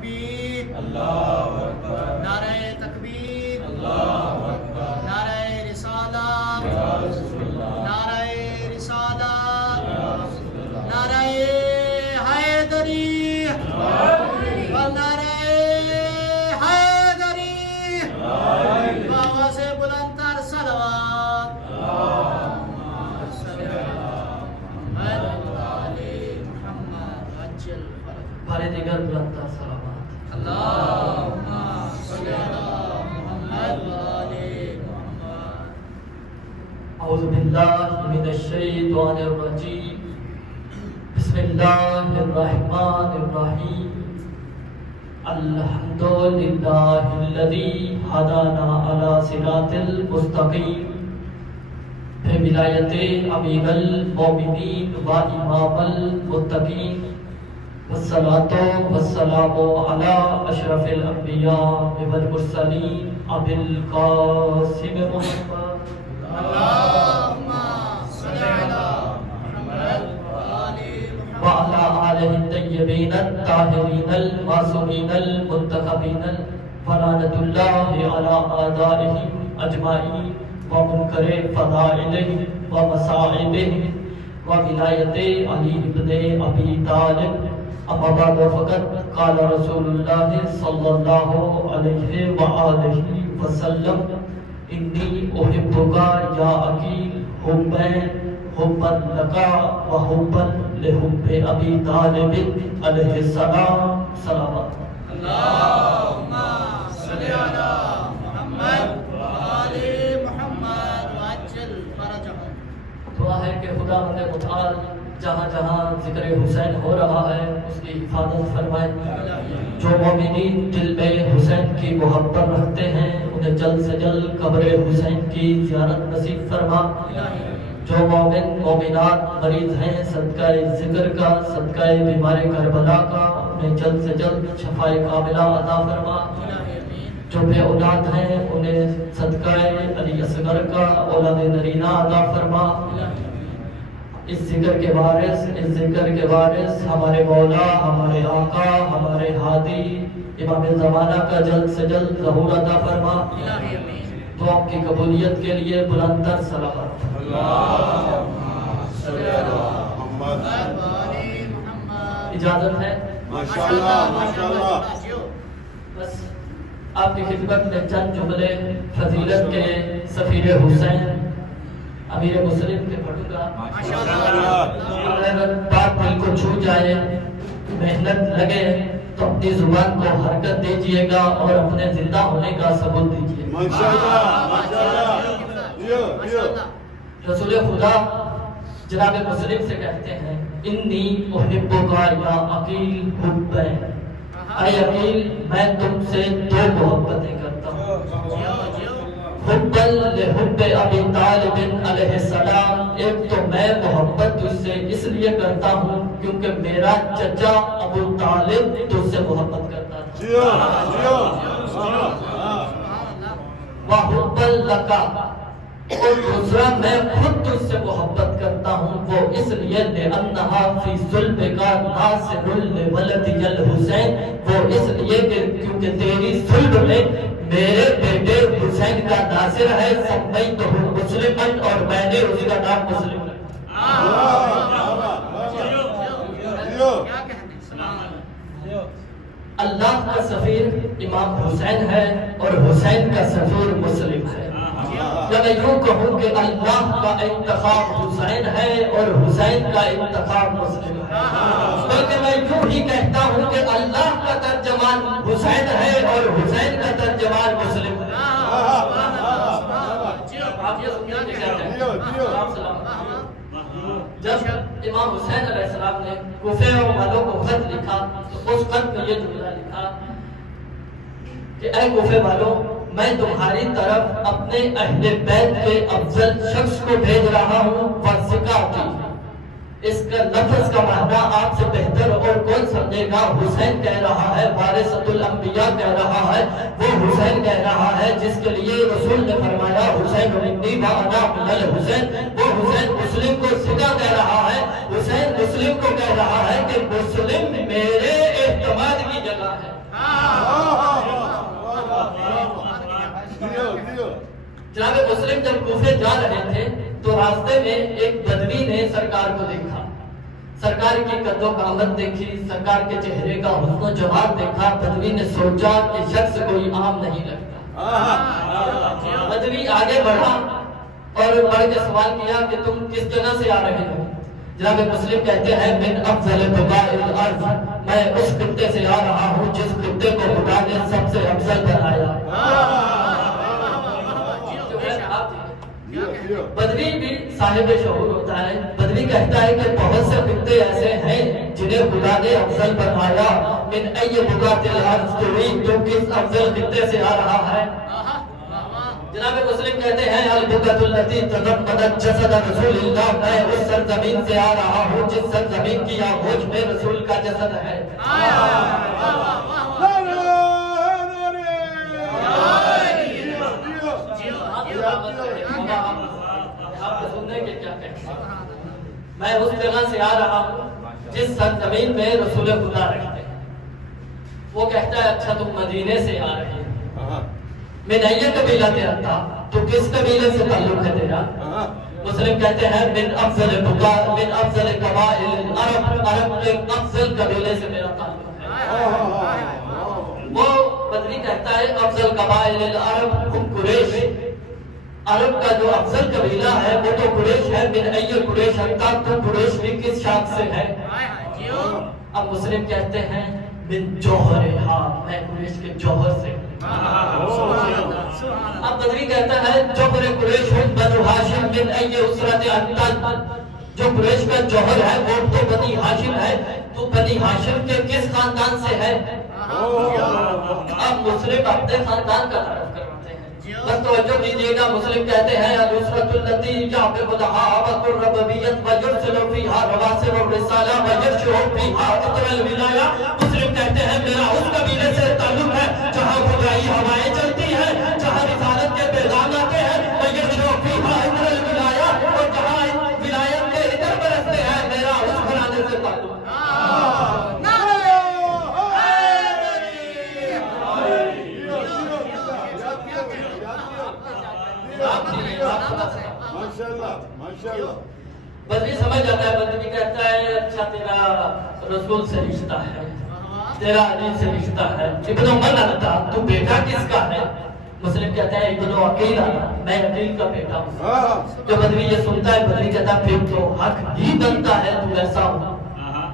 तकबीर, अल्लाहु अकबर, नारे तकबीर, अल्लाहु अकबर, नारे रिसालत, या रसूलल्लाह, नारे रिसालत, या रसूलल्लाह, नारे हैदरी, नारे हैदरी, बाबा से बुलंदतर सलवात, हमारे दिगर बुलंदतर सलावत, अल्लाहुम्मा सल्ली अला मुहम्मद व आले मुहम्मद। औज़ु बिल्लाहि मिनश शैतानिर रजीम, बिस्मिल्लाहिर रहमानिर रहीम, अल्हम्दुलिल्लाहिल्लज़ी हदाना अला सिरातिल मुस्तक़ीम, बिविलायते अमीरुल मोमिनीन व इमामुल मुत्तकीन, वस्सलातु वस्सलामु अला अशरफिल अंबिया वल मुरसलीन अबिल कासिम मुहम्मद, अल्लाहुम्मा सल्ली अला मुहम्मद व आले व अला आलिहि तय्यबीन ताहिरीन मासूमीन मुंतखबीन फलानतुल्लाहि अला आदाइहि अजमाइन व मुनकरे फदाइलिहि व मसाइबिहि व विलायते अली इब्ने अबी तालिब। अम्मा बाद फ़क़द क़ाल रसूलुल्लाह सल्लल्लाहु अलैहि व आलिहि वसल्लम, इन्नी उहिब्बुका या अकील हुब्बन लका व हुब्बन लिहुब्बि अबी तालिब अलैहि सलाम। सलावत। अल्लाहुम्मा सल्ली अला मुहम्मद व आले मुहम्मद व अज्जिल फरजहु। दुआ है कि खुदा मुताल जहाँ जहाँ जिक्र हुसैन हो रहा है उसकी हिफाजत फरमाए। जो मोमिनीन दिल में हुसैन की मोहब्बत रखते हैं उन्हें जल्द से जल्द कब्र हुसैन की ज़ियारत नसीब फरमा। जो मोमिन मोमिनात मरीज हैं सदका जिक्र का, सदका बीमार करबला का, उन्हें जल्द से जल्द शफाए कामिला अता फरमा। जो बे औलाद हैं उन्हें सदका अली असगर का औलाद नरीना अता फरमा। इस जिक्र के वारिस हमारे मौला, हमारे आका, हमारे हादी इमाम ज़माना का जल्द से जल्द ज़हूर अता फरमा। दुआ की कबूलियत के लिए बुलंदतर सलावत। इजाजत है माशाअल्लाह माशाअल्लाह। बस आपकी खिदमत में चंद जुमले फजीलत के सफीर हुसैन अमीर मुस्लिम के पढ़ूंगा। अगर बात दिल को छू जाए, मेहनत लगे तो अपनी जुबान को हरकत दीजिएगा और अपने जिंदा होने का सबूत दीजिए। माशाअल्लाह माशाअल्लाह। रसूल खुदा जनाब मुस्लिम से कहते हैं, इन्नी उहिब्बुका या अकील हुब्बैन, ऐ अकील मैं तुमसे दो मोहब्बतें करता हूँ। हुब्बन लिहुब्बि अबी तालिब अलैहिस्सलाम, एक तो मैं मोहब्बत तुझसे इसलिए करता हूँ क्योंकि मेरा चचा अबू तालिब तुझसे मोहब्बत करता था। व हुब्बन लका, और दूसरा मैं खुद तुझसे मोहब्बत करता हूँ, वो इसलिए लिअन्नहा फी सुल्बिका नासिरुल लिवलदियल हुसैन, वो इसलिए क्योंकि तेरी सुल्ब में मेरे बेटे हुसैन का नासिर है। सम्मैतहु मुस्लिमन, और मैंने उसी का नाम मुस्लिम रखा। अल्लाह का सफीर इमाम हुसैन है और हुसैन का सफीर मुस्लिम है। या मैं यूं कहूँ कि अल्लाह का इंतखाब हुसैन है और हुसैन का इंतखाब मुस्लिम है। बल्कि मैं यूं ही कहता हूँ कि अल्लाह का तर्जमान हुसैन है और हुसैन का तर्जमान मुस्लिम है। जब इमाम हुसैन अलैहिस्सलाम ने कूफे वालों को खत लिखा तो उस खत में ये जुमला लिखा कि ऐ कूफे वालों, मैं तुम्हारी तरफ अपने अहले बैत के अफजल शख्स को भेज रहा हूँ। वज़िकाती, इसका लफ्ज का माना आपसे बेहतर और कौन समझेगा। हुसैन कह रहा है, वारिसतुल अंबिया कह रहा है, वो हुसैन कह रहा है जिसके लिए रसूल ने फरमाया हुसैन मिन्नी व अना मिनल हुसैन। वो हुसैन मुस्लिम को सिगा कह रहा है, हुसैन मुस्लिम को कह रहा है कि मुस्लिम मेरे एतमाद की जगह है। सरकार को देखा, सरकार की कद्दो कामत देखी, सरकार के चेहरे का हुस्न जमाल देखा। बदवी ने सोचा कि शख्स कोई आम नहीं लगता। बदवी आगे बढ़ा और बढ़ के सवाल किया कि तुम किस जगह से आ रहे हो? जनाब मुस्लिम कहते हैं मिन अफजल बिकाइल अर्ज़, मैं उस खित्ते से आ रहा हूँ जिस खित्ते को खुदा ने सबसे अफजल बनाया। बदवी भी साहिब शऊर होता है। बदवी कहता है कि बहुत से खित्ते ऐसे हैं जिन्हें खुदा ने अफजल बनाया। मिन अय्य बुकातिल अर्ज़, तो किस अफजल खित्ते से आ रहा है? जनाब मुस्लिम कहते हैं अल बुकतुल लती तज़म्मदत जसद रसूलिल्लाह, मैं उस सरजमीन से आ रहा हूँ जिस सरजमीन की आगोश में रसूल का जसद है। आप सुनने के क्या कहते हैं? मैं उस जगह से आ रहा हूँ जिस सरजमीन में रसूल खुदा रहते हैं। वो कहता है अच्छा तुम मदीने से आ रहे हो, मैं नहीं कबीला तेरा था, तो किस कबीले से ताल्लुक है तेरा? मुस्लिम कहते हैं मिन अफजल बुका मिन अफजल कबाइल अरब, अरब के अफजल कबीले से मेरा ताल्लुक है। वो बदरी कहता है अफजल कबाइल अरब हुम कुरैश, अरब का जो अफजल कबीला है वो तो कुरैश है। मिन अय्य कुरैश अंता, तो कुरैश भी किस शाख से है? अब मुस्लिम कहते हैं मिन जौहर, हाँ मैं कुरैश के जौहर से। अब बदरी कहता है जौहर कुरैश हुम बनु हाशिम मिन अय्य उसरत अंता, जो कुरैश का जौहर है वो तो बनी हाशिम है, तो बनी हाशिम के किस खानदान से है? अब मुस्लिम अपने खानदान का तारुफ करवाते हैं। बस तवज्जो कीजिएगा। मुस्लिम कहते हैं अल-उसरतुल लती याबिलहा अबकुर रब्बियत व युरसिलु फीहा रवासिब रिसाला व यशु फीहा अतरल विलाया। मुस्लिम कहते हैं मेरा उस कबीले से ताल्लुक है जहां खुदाई हवाएं चलती हैं, जहां रिसालत के पैगाम आते हैं, व यशु फीहा अतरल विलाया, और जहां विलायत के इतर बरसते हैं, मेरा उस घराने से ताल्लुक है। बदरी समझ जाता है। बदरी कहता है अच्छा तेरा रसूल से रिश्ता है, तेरा अली से रिश्ता है। इब्नो मन आता, तू बेटा किसका है? मुस्लिम कहता है इब्नो अकील आना, मैं अकील का बेटा हूँ। जो बदरी ये सुनता है, बदरी कहता है फिर तो हक ही बनता है तू ऐसा हो।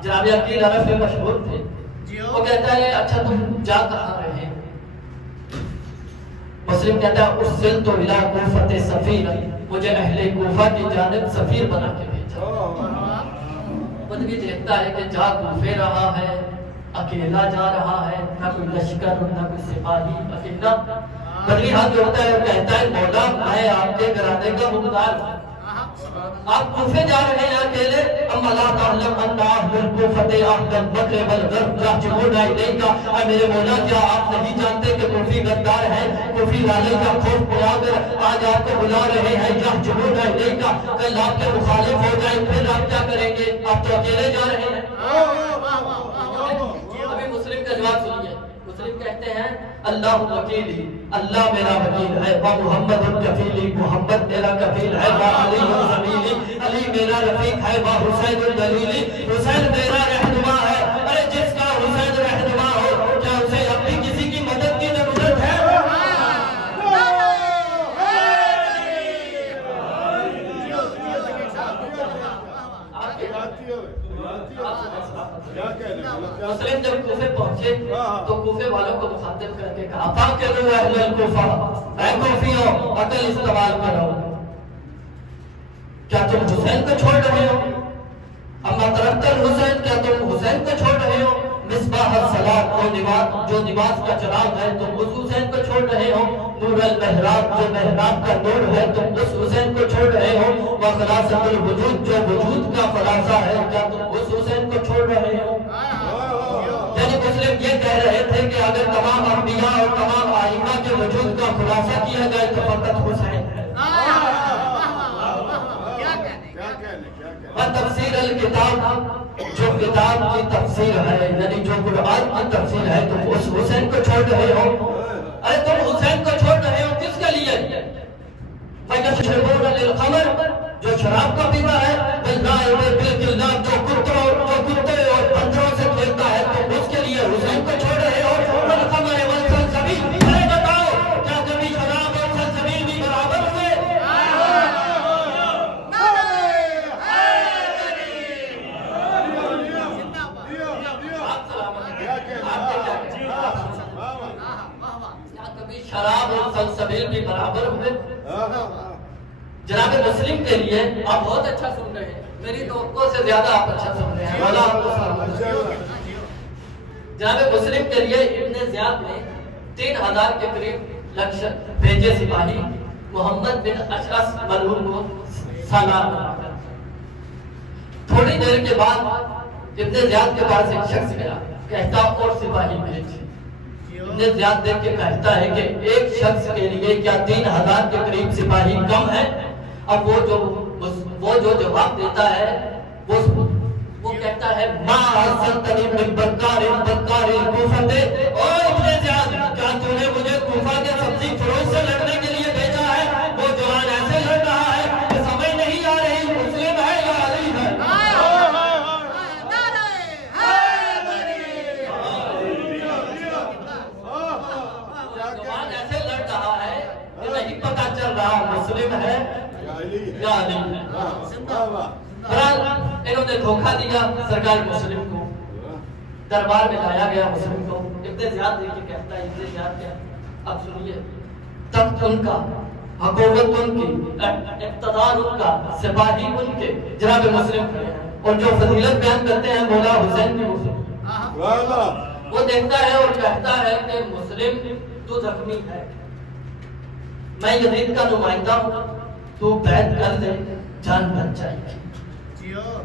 जनाब अकील अरब में मशहूर थे। वो कहता है अच्छा तुम जा कहाँ रहे? मुस्लिम कहता है उर्सिल तो इला कूफत सफीर, मुझे अहले कूफा की जानिब सफीर बना के भेजा। बदवी देखता है कि जा कूफे रहा है, अकेला जा रहा है, ना कोई लश्कर ना कोई सिपाही, अकेला। बदवी हाथ जोड़ता है और कहता है मौला मैं आपके घराने का मुख्तार हूँ, आप कूफे जा रहे हैं अकेले। मेरे मौला क्या आप नहीं जानते कि कूफी गद्दार है, कूफी लाले का खौफ बुलाकर आज आपको बुला रहे हैं। का कल आपके मुखालिफ हो जाए फिर आप क्या करेंगे? आप तो अकेले जा रहे हैं। अभी मुस्लिम का जवाब सुनिए। मुस्लिम कहते हैं अल्लाह वकीली, अल्लाह मेरा वकील है। व मोहम्मद कफीली, मोहम्मद मेरा कफील है। व अली ज़मीली, अली मेरा रफीक है। व हुसैन दलीली, हुसैन मेरा रहनुमा है। अरे जिसका हुसैन रहनुमा हो क्या उसे अपनी किसी की मदद की जरूरत है? मुस्लिम जब कूफे पहुंचे तो कूफे वालों को मुखातिब करके कहा फाकिलू अहलल कूफा, ऐ कूफियों अकल इस्तेमाल करो। क्या तुम हुसैन को छोड़ रहे हो? अम्मा तरक्कल हुसैन, क्या तुम हुसैन को छोड़ रहे हो? मिसबाह सलात, जो निवास का चिराग है तुम उस हुसैन को छोड़ रहे हो। नूर अल महराब, जो महराब का नूर है तुम उस हुसैन को छोड़ रहे हो। व खलासतुल वजूद, जो वजूद का खलासा है क्या तुम उस हुसैन को छोड़ रहे हो? यानी मुस्लिम ये कह रहे थे कि अगर तमाम अंबिया और तमाम आइमा के वजूद का खुलासा किया जाए तो फकत हुसैन है। तफसीर अल किताब, जो किताब की तफसीर है यानी जो कुरान की तफसीर है तुम उस हुसैन को छोड़ रहे हो। अरे तुम हुसैन को छोड़ रहे हो किसके लिए? जो शराब का पीता है, जो कुत्ते और बंदरों से खेलता है, तो उसके लिए हुसैन को छोड़ रहे हो। अरे बताओ, क्या कभी शराब और सलसबील भी बराबर हुए? कभी शराब और सलसबील भी बराबर हुए? जनाब मुस्लिम के लिए आप बहुत अच्छा सुन रहे हैं, मेरी तवक्को से ज्यादा आप अच्छा सुन रहे हैं। मौला आपको सलाम। जनाब मुस्लिम के लिए इब्ने ज़ियाद ने 3000 के करीब लश्कर भेजे सिपाही मोहम्मद बिन अशअस मरहूम को सालार बनाकर। थोड़ी देर के बाद इब्ने ज़ियाद के पास एक शख्स गया, कहता और सिपाही भेज। इब्ने ज़ियाद देख के कहता है कि एक शख्स के लिए क्या 3000 के करीब सिपाही कम है? अब वो जो जवाब देता है वो कहता है क्या तूने मुझे कूफा के सब्जी फरोश से लड़ने के लिए भेजा है? वो जवान ऐसे लड़ रहा है कि समझ नहीं आ रही मुस्लिम है या अली है। जवान ऐसे लड़ रहा है कि नहीं पता चल रहा मुस्लिम है या अली है। इन्होंने धोखा दिया सरकार मुस्लिम को, दरबार में लाया गया मुस्लिम को। इब्ने ज़ियाद देखिए कहता है, इब्ने ज़ियाद क्या, अब सुनिए, तख्त उनका, हुकूमत उनकी, इक़्तिदार उनका, सिपाही उनके, जनाब मुस्लिम खड़े हैं और जो फजीलत बयान करते हैं मौला हुसैन की मुस्लिम। वो देखता है और कहता है कि मुस्लिम तू जख्मी है, मैं यजीद का नुमाइंदा हूँ, तू बैत कर दे, जान बच जाएगी।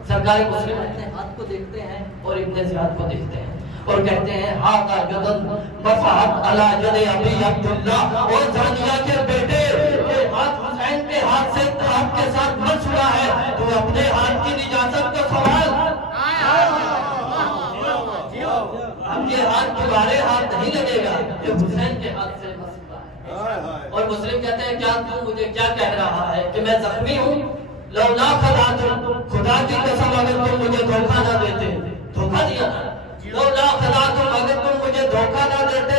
सरकारी मुस्लिम अपने हाथ को देखते हैं और इब्ने ज़ियाद को देखते हैं और कहते हैं हा का यदन मफहत अला यदे अबी अब्दुल्ला, और जानिया के बेटे ये हाथ हुसैन के हाथ से हाथ के साथ मत छुड़ा है, तू अपने हाथ की निजात को सवाल। अब ये हाथ तुम्हारे हाथ नहीं लगेगा, ये हुसैन के हाथ से मसला है। और मुस्लिम कहते हैं क्या तू मुझे क्या कह रहा है कि मैं जख्मी हूँ? लौला खुदा की कसम अगर तुम मुझे धोखा ना देते, धोखा दिया ना, लौला अगर तुम मुझे धोखा ना देते,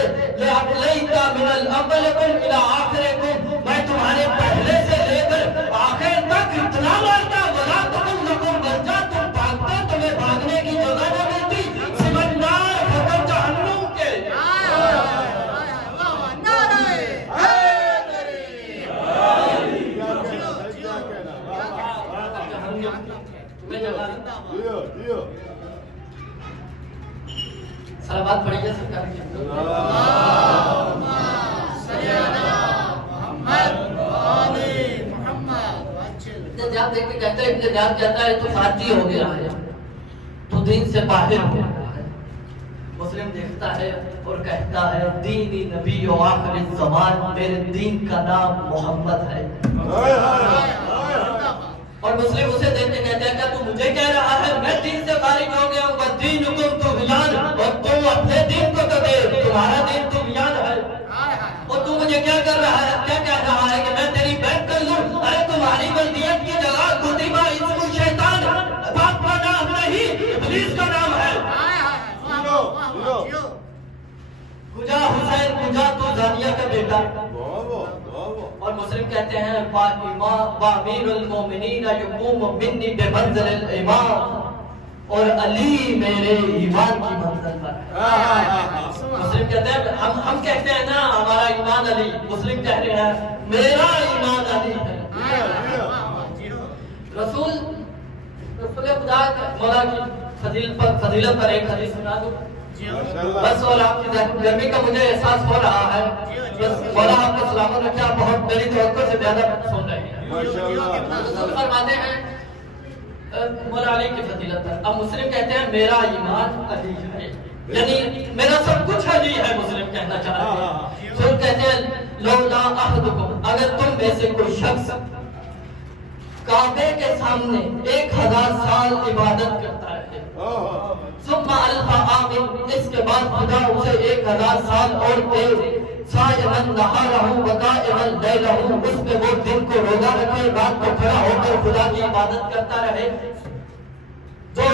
मैं तुम्हारे पहले से लेकर आखिर तक इतना मारता, तुम भागते, तुम्हें भागने की जगह न मिलती, सिमंदार खतर जहन्नुम के। सलावत पढ़िए सरकार की। देख के कहते हैं, इब्ने ज़ियाद कहता है तू फारसी हो गया है, तू दीन से बाहर हो गया है। मुस्लिम देखता है और कहता है दीनी नबी और आखिरी ज़मान, मेरे दीन का नाम मोहम्मद है। और मुस्लिम उसे देख के कहते हैं क्या तू मुझे कह रहा है मैं दीन से खारिज हो गया हूँ? दीन हुकुम तुग़यान, और तू अपने दीन को तो दे, तुम्हारा दीन तुग़यान है। और तू मुझे क्या कर रहा है, क्या कह रहा है कि मैं तेरी बैत कर लूं? अरे तुम्हारी वल्दियत की जगह कुतिबा इस्मुल शैतान, बाप का नाम नहीं इब्लीस का नाम है। कुजा हुसैन कुजा, तू जानिया का बेटा। और मुस्लिम कहते हैं बामीरुल मोमिनीन यक़ूम मिन्नी बिमंज़िलिल इमाम, और अली मेरे ईमान की मंजिल पर है। मुस्लिम कहते हैं हम कहते हैं ना हमारा ईमान अली, मुस्लिम कह रहे हैं मेरा ईमान अली है। रसूल खुदा मौला की फजीलत पर एक हदीस सुना दूं बस, और आपकी गर्मी का मुझे एहसास हो रहा है, बस मौला आपको सलामत रखे, आप बहुत मेरी तवक्को से ज्यादा सुन रहे हैं। फरमाते हैं मौला अली की फजीलत पर। अब मुस्लिम कहते हैं मेरा ईमान अली है, यानी मेरा सब कुछ अली है, मुस्लिम कहना चाह रहे हैं। फिर कहते हैं लौला अहदुकुम, अगर तुम में से कोई शख्स काबे के सामने 1000 साल इबादत करता है, सुम्मा अल्फा आमिन, इसके बाद खुदा उसे 1000 साल और दे, सायमन नहारहू वकाइमन लैलहू, उसमें वो दिन को रोजा रखे, रात को खड़ा होकर खुदा की इबादत करता रहे। जो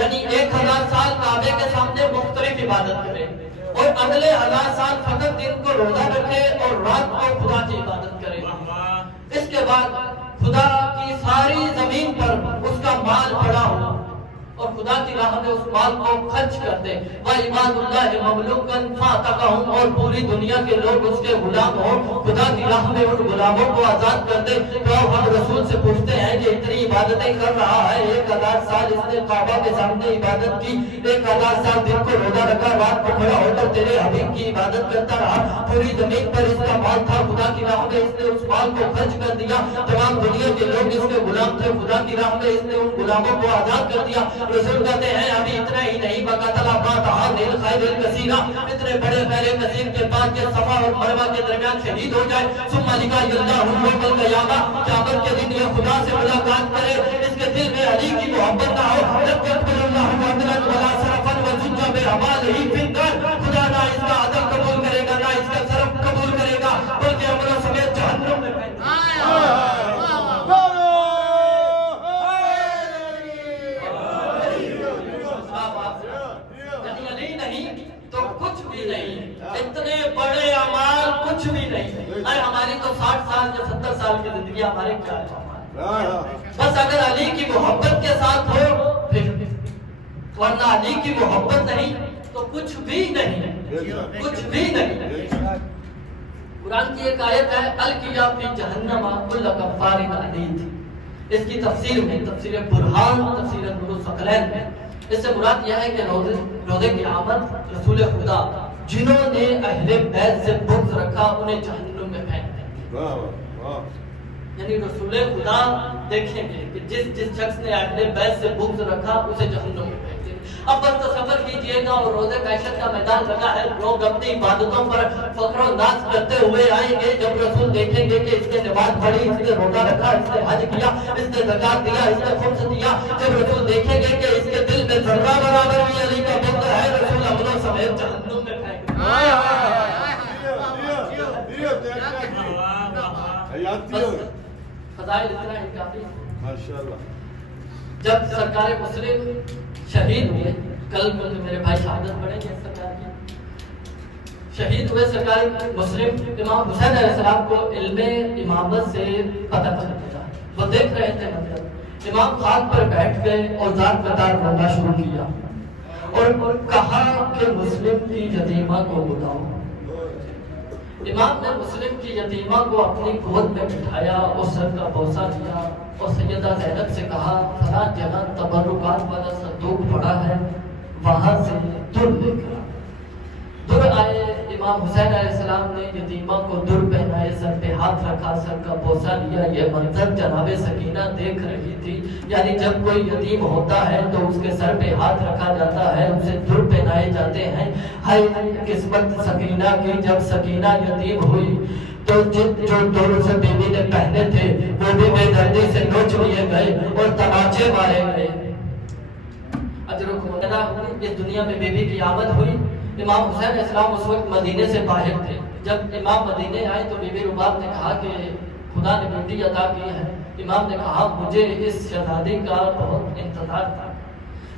यानी 1000 साल काबे के सामने मुख्तलिफ इबादत करे और अगले 1000 साल फकत दिन को रोजा रखे और रात को खुदा की इबादत करे। इसके बाद खुदा की सारी जमीन पर उसका माल पड़ा हो और खुदा की राह में उस माल को खर्च कर दे। वह इबादुल्लाह ममलूकन फातकहुम, और पूरी दुनिया के लोग उसके गुलाम हो, खुदा की राह में उन गुलामों को आजाद कर दे। तो हम रसूल से पूछते हैं कि इतनी इबादतें कर रहा है, 1000 साल इसने काबा के सामने इबादत की, 1000 साल दिन को रोजा रखा, रात को खड़ा होकर तेरे हबीब की इबादत करता रहा, पूरी जमीन पर इसका माल था, खुदा की राह में इसने उस माल को खर्च कर दिया, तमाम दुनिया के लोग इसके गुलाम थे, खुदा की राह में इसने उन गुलामों को आजाद कर दिया। रसूल कहते हैं अभी इतना ही नहीं, बकातला कसीरा, इतने बड़े पहले कसीर के बाद के सफा और मरवा के दरमियान शहीद हो जाए, सुम्मा लिखा क़यामत के दिन ये खुदा से मुलाकात करे, इसके दिल में अली की मोहब्बत ना हो, खुदा ना इसका अदब कबूल करेगा, ना इसका सरफ कबूल करेगा, बल्कि अमलों समेत जहन्नुम में इतने बड़े अमाल कुछ भी नहीं। अरे हमारी तो 60 साल या 70 साल की जिंदगी, हमारे क्या है? बस अगर अली की मोहब्बत के साथ हो फिर, वरना अली की मोहब्बत नहीं तो कुछ भी नहीं, कुछ भी नहीं। कुरान की एक आयत है अल किया फी जहन्नम कुल्ल कफ्फारिन अनीद, इसकी तफसीर में तफसीर बुरहान, तफसीर नूरुल सकलैन में इससे मुराद यह है कि रोज़े क़यामत रसूल खुदा जिन्होंने अहले बैत से बुग़्ज़ रखा उन्हें जहन्नुम में फेंक देंगे। यानी रसूल खुदा देखेंगे कि जिस शख्स ने अहले बैत से बुग़्ज़ रखा उसे जहन्नुम में फेंक देंगे। अब बस तसव्वुर कीजिएगा, और रोज़े कैशत का मैदान लगा है, लोग अपनी इबादतों पर फख्र और नाज़ करते हुए आएंगे। जब रसूल देखेंगे कि इसने नमाज पढ़ी, इसने रोजा रखा, इसने हज किया, इसने ज़कात दिया, इसने खुम्स दिया, जब रसूल देखेंगे कि इसके दिल में ज़र्रा बराबर भी अली का बुग़्ज़ है, रसूल अमलों समेत जहन्नुम में फेंक देंगे। फज़ाइल इतना ही काफी। माशाअल्लाह। जब सरकार मुस्लिम शहीद हुए, कल मेरे भाई शहादत पढ़ेंगे सरकार की, शहीद हुए सरकार मुस्लिम, इमाम हुसैन अलैहिस्सलाम को इल्मे इमामत से पता चल गया। वो देख रहे थे मतलब इमाम खाक पर बैठ गए और ज़ात कतार रोना शुरू किया और कहा कि मुस्लिम की यतीमा को बुलाओ। इमाम ने मुस्लिम की यतीमा को अपनी गोद में बिठाया और सर का बोसा लिया और सैयदा ज़ैनब से कहा फलां जगह तबर्रुकात वाला संदूक पड़ा है, वहां से दुर लेकर। दुर आए, इमाम हुसैन अलैहिस्सलाम ने यतीमा को दुर पहनाए, सर पे हाथ रखा, सर का बोसा लिया। यह मंजर जनाबे सकीना देख रही थी। यानी जब कोई यतीम होता है तो उसके सर पे हाथ रखा जाता है, उसे दुर पहनाए जाते हैं। हाय किस्मत सकीना की, जब सकीना यतीम हुई तो जो दुर से बीबी ने पहने थे वो भी बेदर्दी से नोच लिए गए और तमाचे मारे गए। अजरुखुमना हुई, इस दुनिया में बीबी की आमद हुई। इमाम हुसैन अलैहिस्सलाम उस वक्त मदीने से बाहर थे। जब इमाम मदीने आए तो बीबी रुबाब ने कहा कि खुदा ने बेटी अता की है। इमाम ने कहा मुझे इस शहजादी का बहुत इंतजार था।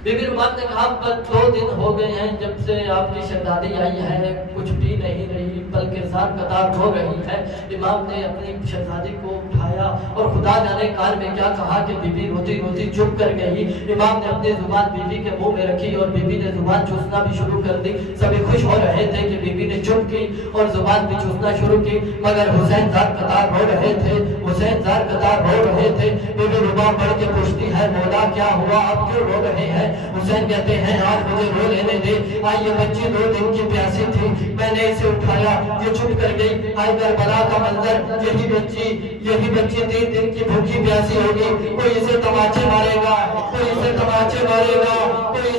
बीबी रुबाब ने कहा बस 2 दिन हो गए हैं जब से आपकी शहजादी आई है, कुछ भी नहीं रही बल्कि ज़ात कतार रो रही है। इमाम ने अपनी शहजादी को उठाया और खुदा जाने काल में क्या कहा कि बीबी रोती रोती चुप कर गई। इमाम ने अपनी जुबान बीबी के मुंह में रखी और बीबी ने जुबान चूसना भी शुरू कर दी। सभी खुश हो रहे थे कि बीबी ने चुप की और जुबान भी चूसना शुरू की, मगर हुसैन ज़ात कतार रो रहे थे। हुसैन ज़ात कतार रो रहे थे। बीबी रुबाब बढ़ के पूछती है मौला क्या हुआ, आप क्यों रो रहे हैं? हुसैन कहते हैं आज मुझे रो लेने दे। आई ये बच्ची 2 दिन की प्यासी थी, मैंने इसे उठाया, ये चुप कर गई। आई करबला का मंजर, यही बच्ची 3 दिन की भूखी प्यासी होगी। कोई इसे तमाचे मारेगा, कोई इसे तमाचे मारेगा, कोई